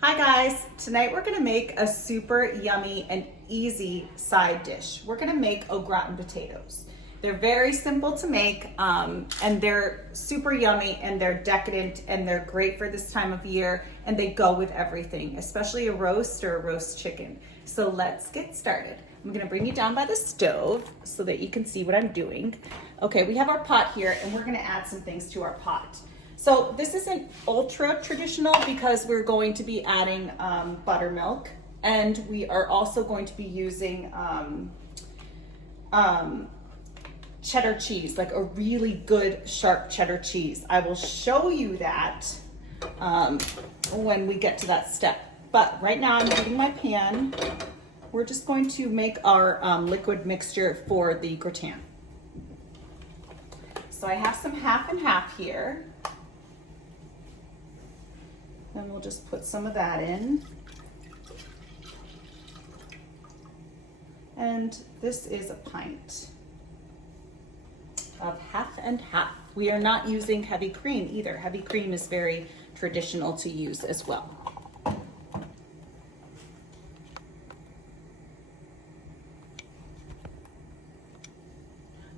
Hi guys, tonight we're gonna make a super yummy and easy side dish. We're gonna make au gratin potatoes. They're very simple to make and they're super yummy and they're decadent and they're great for this time of year and they go with everything, especially a roast or a roast chicken. So let's get started. I'm gonna bring you down by the stove so that you can see what I'm doing. Okay, we have our pot here and we're gonna add some things to our pot. So this isn't ultra traditional because we're going to be adding buttermilk, and we are also going to be using cheddar cheese, like a really good sharp cheddar cheese. I will show you that when we get to that step. But right now I'm heating my pan. We're just going to make our liquid mixture for the gratin. So I have some half and half here. And we'll just put some of that in. And this is a pint of half and half. We are not using heavy cream either. Heavy cream is very traditional to use as well.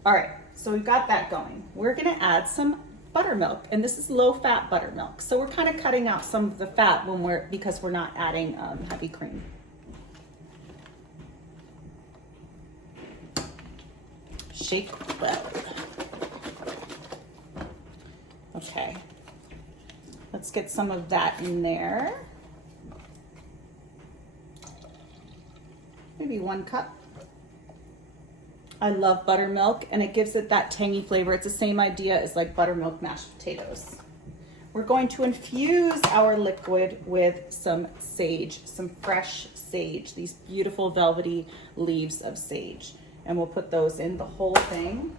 All right, so we've got that going. We're gonna add some buttermilk, and this is low-fat buttermilk. So we're kind of cutting out some of the fat because we're not adding heavy cream. Shake well. Okay, let's get some of that in there. Maybe 1 cup. I love buttermilk and it gives it that tangy flavor. It's the same idea as like buttermilk mashed potatoes. We're going to infuse our liquid with some sage, some fresh sage, these beautiful velvety leaves of sage. And we'll put those in, the whole thing.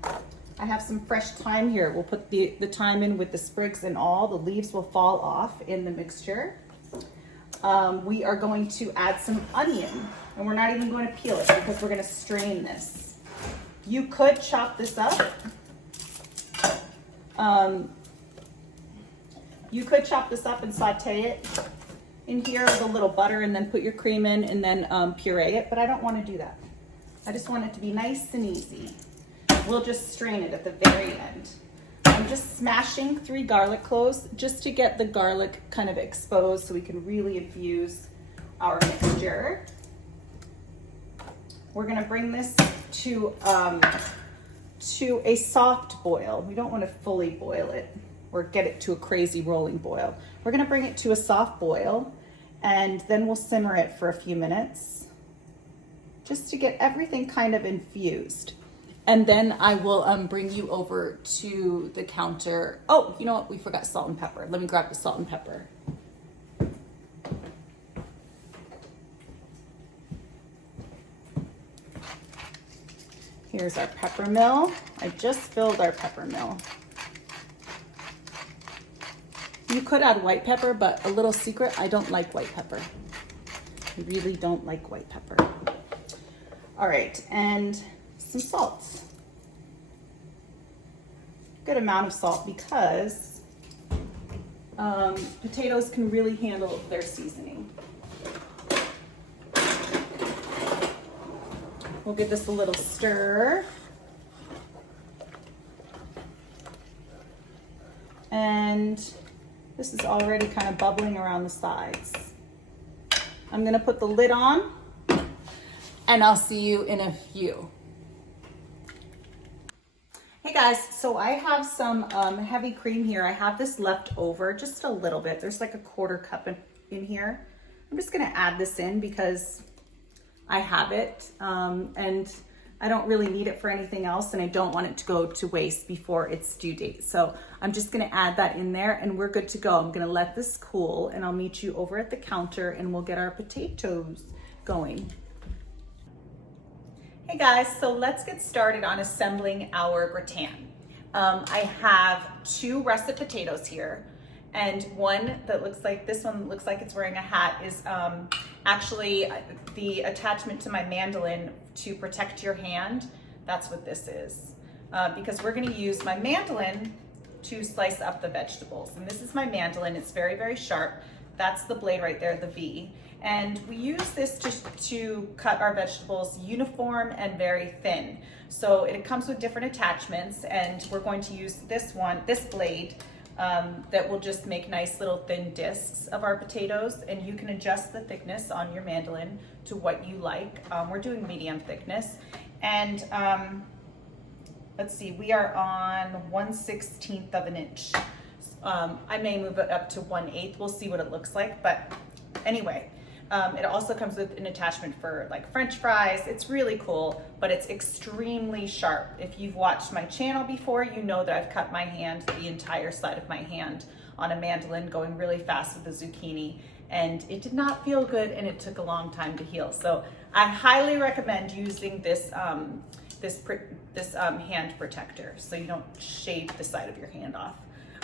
I have some fresh thyme here. We'll put the thyme in with the sprigs and all. The leaves will fall off in the mixture. We are going to add some onion, and we're not even going to peel it because we're going to strain this. You could chop this up. You could chop this up and saute it in here with a little butter and then put your cream in and then puree it, but I don't want to do that. I just want it to be nice and easy. We'll just strain it at the very end. I'm just smashing 3 garlic cloves just to get the garlic kind of exposed so we can really infuse our mixture. We're gonna bring this to a soft boil. We don't want to fully boil it or get it to a crazy rolling boil. We're gonna bring it to a soft boil and then we'll simmer it for a few minutes just to get everything kind of infused. And then I will bring you over to the counter. Oh, you know what? We forgot salt and pepper. Let me grab the salt and pepper. Here's our pepper mill. I just filled our pepper mill. You could add white pepper, but a little secret, I don't like white pepper. I really don't like white pepper. All right, and some salt. Good amount of salt because potatoes can really handle their seasoning. We'll give this a little stir. And this is already kind of bubbling around the sides. I'm gonna put the lid on and I'll see you in a few. Hey guys, so I have some heavy cream here. I have this left over, just a little bit. There's like a 1/4 cup in here. I'm just gonna add this in because I have it and I don't really need it for anything else and I don't want it to go to waste before its due date. So I'm just gonna add that in there and we're good to go. I'm gonna let this cool and I'll meet you over at the counter and we'll get our potatoes going. Hey guys, so let's get started on assembling our gratin. I have 2 russet potatoes here. And one that looks like, this one looks like it's wearing a hat, is actually the attachment to my mandolin to protect your hand. That's what this is. Because we're gonna use my mandolin to slice up the vegetables. And this is my mandolin, it's very, very sharp. That's the blade right there, the V. And we use this just to cut our vegetables uniform and very thin. So it comes with different attachments, and we're going to use this blade that will just make nice little thin discs of our potatoes, and you can adjust the thickness on your mandolin to what you like. We're doing medium thickness, and let's see, we are on 1/16 of an inch. I may move it up to 1/8. We'll see what it looks like, but anyway. It also comes with an attachment for like French fries. It's really cool, but it's extremely sharp. If you've watched my channel before, you know that I've cut my hand, the entire side of my hand, on a mandolin going really fast with the zucchini, and it did not feel good, and it took a long time to heal. So I highly recommend using this hand protector so you don't shave the side of your hand off.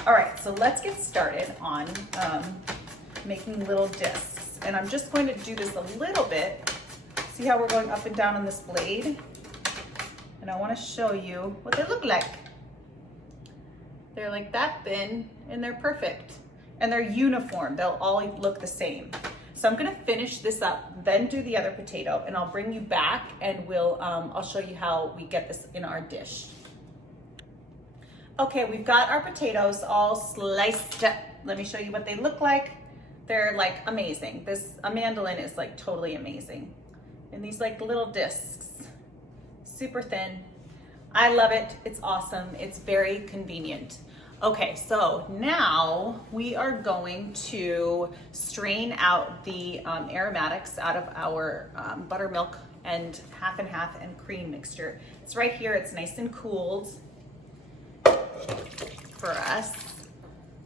All right, so let's get started on making little discs. And I'm just going to do this a little bit. See how we're going up and down on this blade? And I want to show you what they look like. They're like that thin, and they're perfect. And they're uniform. They'll all look the same. So I'm going to finish this up, then do the other potato, and I'll bring you back, and I'll show you how we get this in our dish. Okay, we've got our potatoes all sliced up. Let me show you what they look like. They're like amazing. A mandolin is like totally amazing. And these like little discs, super thin. I love it. It's awesome. It's very convenient. Okay, so now we are going to strain out the aromatics out of our buttermilk and half and cream mixture. It's right here. It's nice and cooled for us.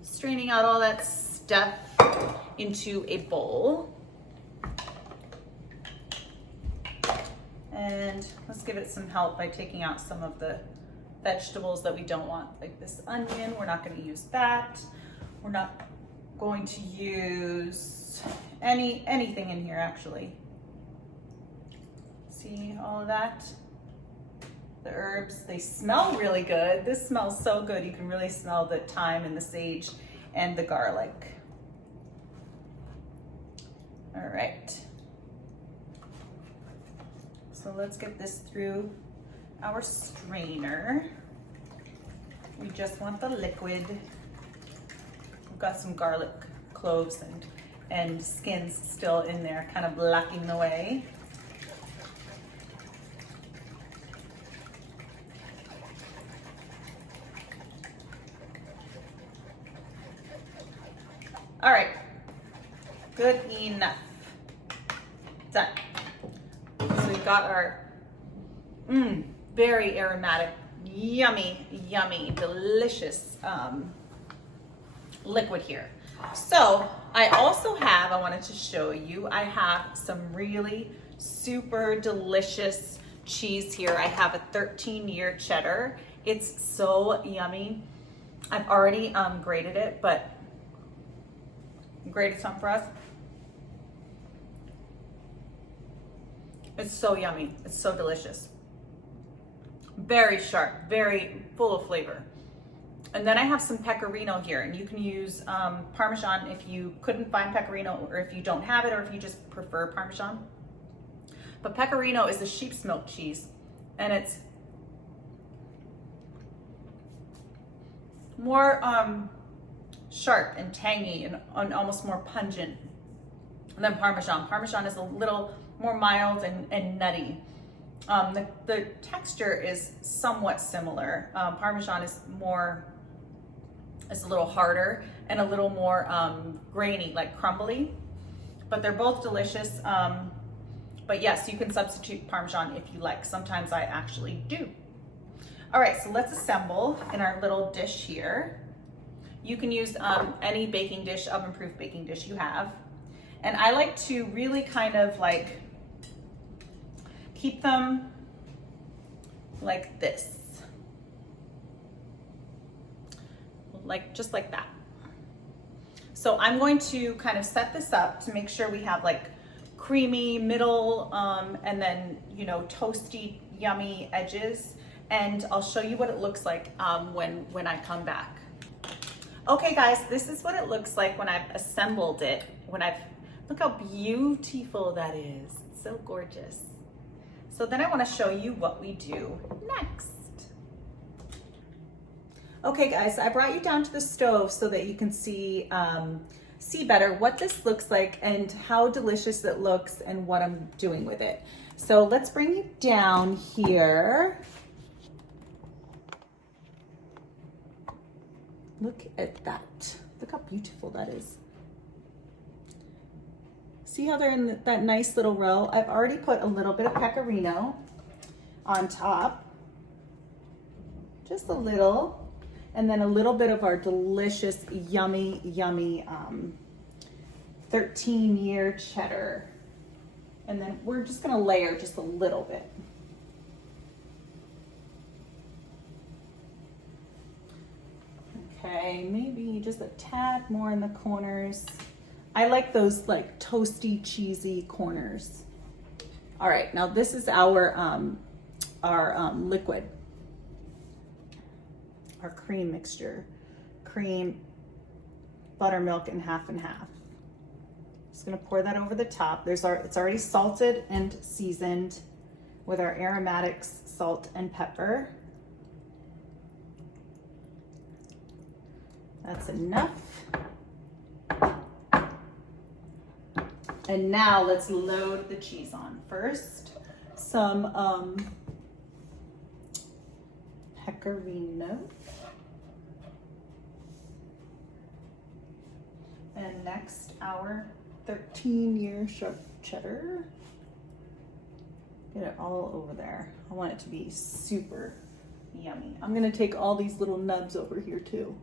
Straining out all that stuff into a bowl. And let's give it some help by taking out some of the vegetables that we don't want, like this onion. We're not going to use that. We're not going to use anything in here actually. See all of that? The herbs, they smell really good. This smells so good. You can really smell the thyme and the sage and the garlic. All right. So let's get this through our strainer. We just want the liquid. We've got some garlic cloves and skins still in there, kind of blocking the way. All right, good enough. Done. So we've got our very aromatic, yummy, delicious liquid here. So I also have, I wanted to show you, I have some really super delicious cheese here. I have a 13-year cheddar. It's so yummy. I've already grated it, but grated some for us. It's so yummy. It's so delicious. Very sharp, very full of flavor. And then I have some pecorino here, and you can use Parmesan if you couldn't find pecorino, or if you don't have it, or if you just prefer Parmesan. But pecorino is a sheep's milk cheese, and it's more sharp and tangy and almost more pungent than Parmesan. Parmesan is a little more mild and nutty. The texture is somewhat similar. Parmesan is a little harder and a little more grainy, like crumbly, but they're both delicious. But yes, you can substitute Parmesan if you like. Sometimes I actually do. All right, so let's assemble in our little dish here. You can use any baking dish, oven-proof baking dish you have. And I like to really kind of like keep them like this. Just like that. So I'm going to kind of set this up to make sure we have like creamy middle and then, you know, toasty, yummy edges. And I'll show you what it looks like when I come back. Okay guys, this is what it looks like when I've assembled it look how beautiful that is. It's so gorgeous. So then I want to show you what we do next. Okay guys, I brought you down to the stove so that you can see better what this looks like and how delicious it looks and what I'm doing with it. So let's bring you down here. Look at that. Look how beautiful that is. See how they're in that nice little row? I've already put a little bit of pecorino on top. Just a little. And then a little bit of our delicious, yummy, yummy 13-year cheddar. And then we're just gonna layer just a little bit. Okay, maybe just a tad more in the corners. I like those like toasty, cheesy corners. All right, now this is our liquid. Our cream mixture, cream, buttermilk, and half. Just gonna pour that over the top. It's already salted and seasoned with our aromatics, salt and pepper. That's enough. And now let's load the cheese on. First, some pecorino. And next, our 13-year sharp cheddar. Get it all over there. I want it to be super yummy. I'm gonna take all these little nubs over here too.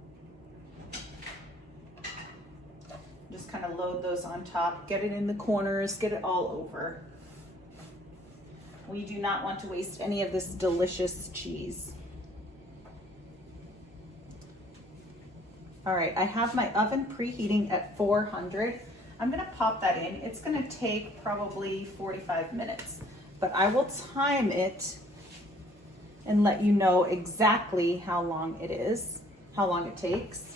Just kind of load those on top, get it in the corners, get it all over. We do not want to waste any of this delicious cheese. All right, I have my oven preheating at 400. I'm gonna pop that in. It's gonna take probably 45 minutes, but I will time it and let you know exactly how long it is, how long it takes.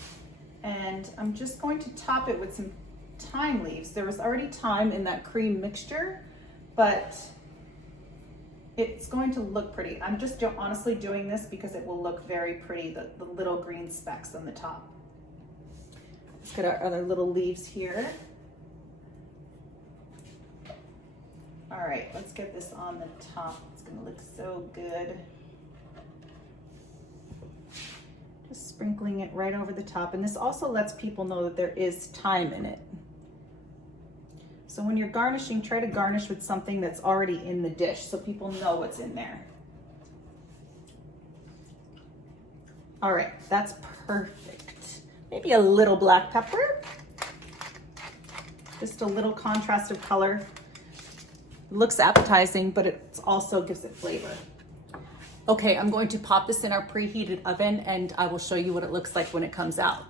And I'm just going to top it with some thyme leaves. There was already thyme in that cream mixture, but it's going to look pretty. I'm just honestly doing this because it will look very pretty, the little green specks on the top. Let's get our other little leaves here. All right, let's get this on the top. It's gonna look so good. Just sprinkling it right over the top. And this also lets people know that there is thyme in it. So when you're garnishing, try to garnish with something that's already in the dish so people know what's in there. All right, that's perfect. Maybe a little black pepper. Just a little contrast of color. It looks appetizing, but it also gives it flavor. Okay, I'm going to pop this in our preheated oven and I will show you what it looks like when it comes out.